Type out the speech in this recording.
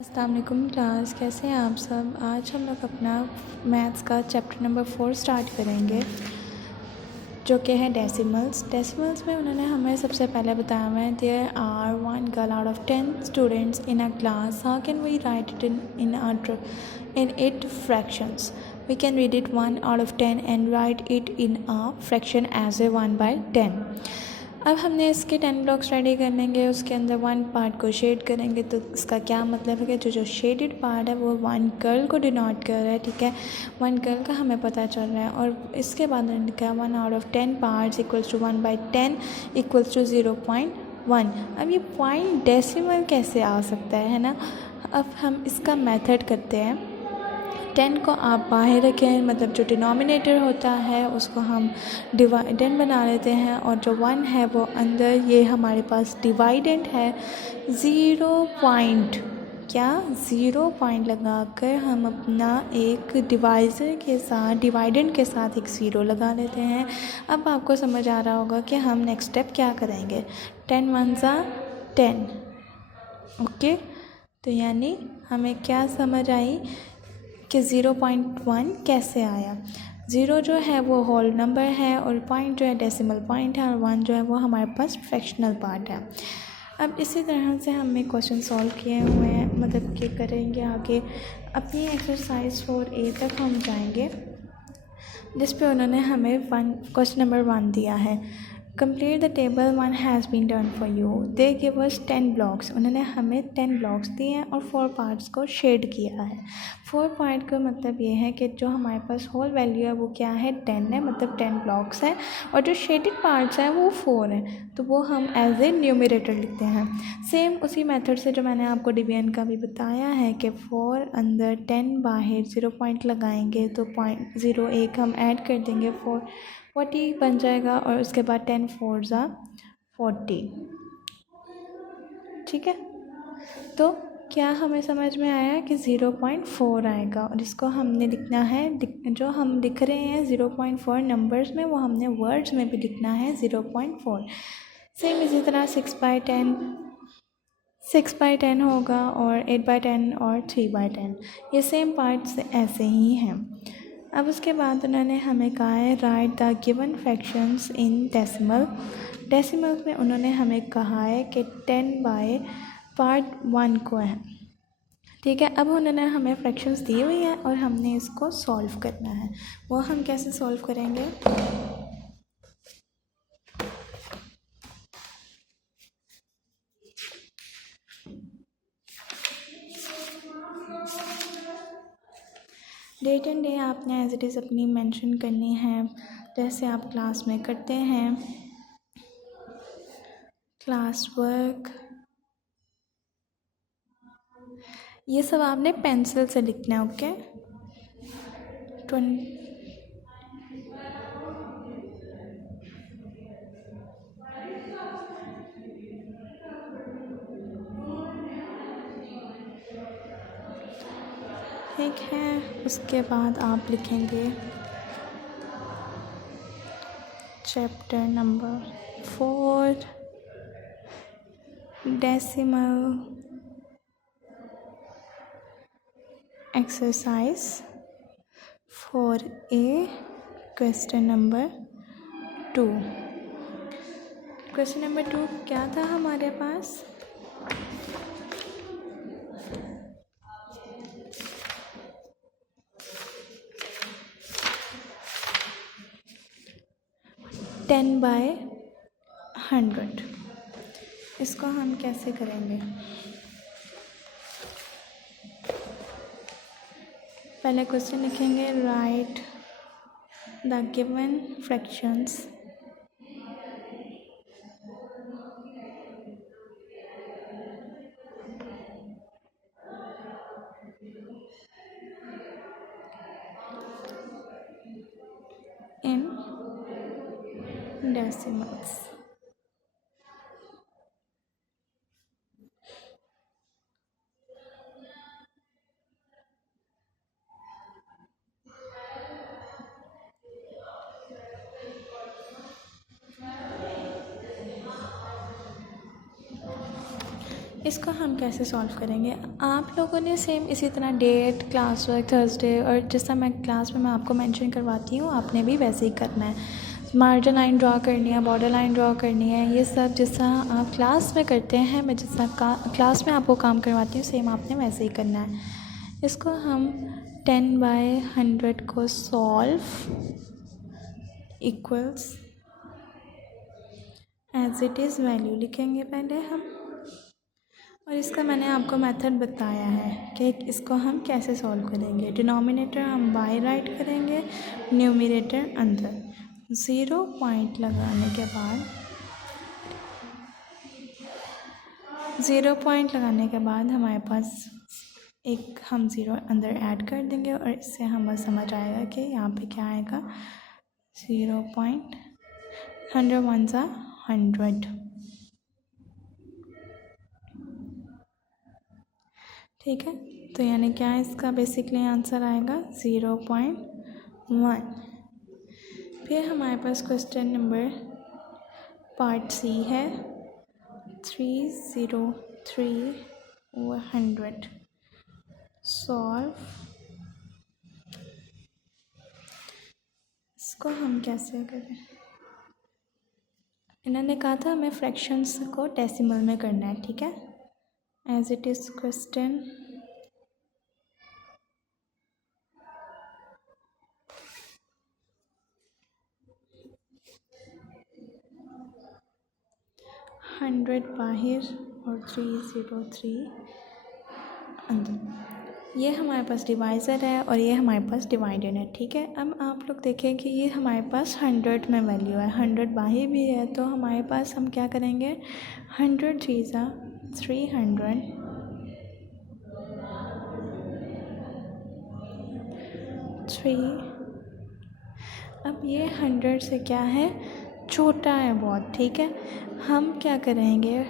अस्सलाम वालेकुम क्लास, कैसे हैं आप सब। आज हम लोग अपना मैथ्स का चैप्टर नंबर 4 स्टार्ट करेंगे जो कि है डेसिमल्स में उन्होंने हमें सबसे पहले बताया हुआ है there are 1 girl out of 10 students in a class, how can we write it in 8 fractions. We can read it 1 out of 10 and write it in a fraction as a 1/10। अब हमने इसके 10 ब्लॉक्स रेडी कर लेंगे, उसके अंदर 1 part को shade करेंगे। तो इसका क्या मतलब है कि जो शेडेड पार्ट है वो 1 गर्ल को डिनोट कर रहा है, ठीक है। 1 गर्ल का हमें पता चल रहा है। और इसके बाद हमने लिखा 1 out of 10 parts equals to 1/10 equals to 0.1। अब ये पॉइंट डेसिमल कैसे आ सकता है ना। अब हम इसका मेथड करते हैं। 10 को आप बाहर रखें, मतलब जो डिनोमिनेटर होता है उसको हम डिवाइडेंड बना लेते हैं, और जो 1 है वो अंदर, ये हमारे पास डिवाइडेंड है। 0 पॉइंट लगाकर हम अपना एक डिवाइडेंड के साथ एक 0 लगा लेते हैं। अब आपको समझ आ रहा होगा कि हम नेक्स्ट स्टेप क्या करेंगे। 10 1 10, ओके। तो यानी हमें क्या समझ आई कि 0.1 कैसे आया। 0 जो है वो होल नंबर है, और पॉइंट जो है डेसिमल पॉइंट है, और 1 जो है वो हमारे पास फ्रैक्शनल पार्ट है। अब इसी तरह से हमने क्वेश्चन सॉल्व किए हुए हैं, मतलब कि करेंगे आगे। अपनी एक्सरसाइज 4A तक हम जाएंगे, जिस पे उन्होंने हमें क्वेश्चन नंबर 1 दिया है। Complete the table 1 has been done for you. They give us 10 blocks. उन्होंने हमें 10 ब्लॉक्स दिए हैं और 4 पार्ट्स को शेड किया है। 4 पार्ट का मतलब ये है कि जो हमारे पास होल वैल्यू है वो क्या है, 10 है, मतलब 10 ब्लॉक्स है। और जो शेडेड पार्ट्स हैं वो 4 हैं, तो वो हम एज ए न्यूमरेटर लिखते हैं। सेम उसी मेथड से जो मैंने आपको डिवीजन का भी बताया है कि 4 अंदर 10 बाहर 0 पॉइंट लगाएंगे, तो 0.01 हम ऐड कर देंगे, 40 बन जाएगा। और उसके बाद 10 4 40, ठीक है। तो क्या हमें समझ में आया कि 0.4 आएगा, और इसको हमने लिखना है, जो हम लिख रहे हैं 0.4 नंबर्स में, वो हमने वर्ड्स में भी लिखना है 0.4। सेम इसी तरह 6/10 होगा, और 8/10 और 3/10, ये सेम पार्ट्स ऐसे ही हैं। अब उसके बाद उन्होंने हमें कहा है right the given fractions in decimals में उन्होंने हमें कहा है कि 10 बाय पार्ट 1 को है, ठीक है। अब उन्होंने हमें फ्रैक्शंस दी हुई हैं और हमने इसको सॉल्व करना है। वो हम कैसे सॉल्व करेंगे। डेट एंड डे आपने एज इट इज़ अपनी मेंशन करनी है, जैसे आप क्लास में करते हैं। क्लास वर्क ये सब आपने पेंसिल से लिखना है, ओके। ठीक है, उसके बाद आप लिखेंगे chapter number 4 decimal exercise 4A question number 2। Question number 2 क्या था हमारे पास। टेन बाय 100, इसको हम कैसे करेंगे। पहले क्वेश्चन लिखेंगे right the given fractions in decimals. इसको हम कैसे सॉल्व करेंगे? आप लोगों ने सेम इसी तरह डेट, क्लास वर्क, थर्सडे और जैसा मैं क्लास में आपको मेंशन करवाती हूँ, आपने भी वैसे ही करना है। मार्जिन लाइन ड्रॉ करनी है, बॉर्डर लाइन ड्रॉ करनी है, ये सब जैसा आप क्लास में करते हैं, मैं जैसा क्लास में आपको काम करवाती हूँ, सेम आपने वैसे ही करना है। इसको हम 10/100 को solve equals as it is value लिखेंगे पहले हम, और इसका मैंने आपको मेथड बताया है कि इसको हम कैसे सॉल्व करेंगे। डिनोमिनेटर हम बाय राइट करेंगे, न्यूमरेटर अंदर। 0 पॉइंट लगाने के बाद 0 पॉइंट लगाने के बाद हमारे पास एक हम 0 अंदर ऐड कर देंगे और इससे हमें समझ आएगा कि यहाँ पे क्या आएगा। 0 पॉइंट 100 1 100, ठीक है। तो यानी क्या इसका बेसिकली आंसर आएगा 0.1। फिर हमारे पास क्वेश्चन नंबर पार्ट सी है 303/100 सॉल्व। इसको हम कैसे करें? इन्होंने कहा था हमें फ्रैक्शंस को डेसिमल में करना है, ठीक है। As it is question hundred बाहर और 303 अंदर। ये हमारे पास डिवाइज़र है और ये हमारे पास डिवाइडेड है, ठीक है। अब आप लोग देखें कि ये हमारे पास 100 में वैल्यू है, 100 बाहर भी है, तो हमारे पास हम क्या करेंगे 100 3 300 3। अब ये 100 से क्या है, छोटा है बहुत, ठीक है। हम क्या करेंगे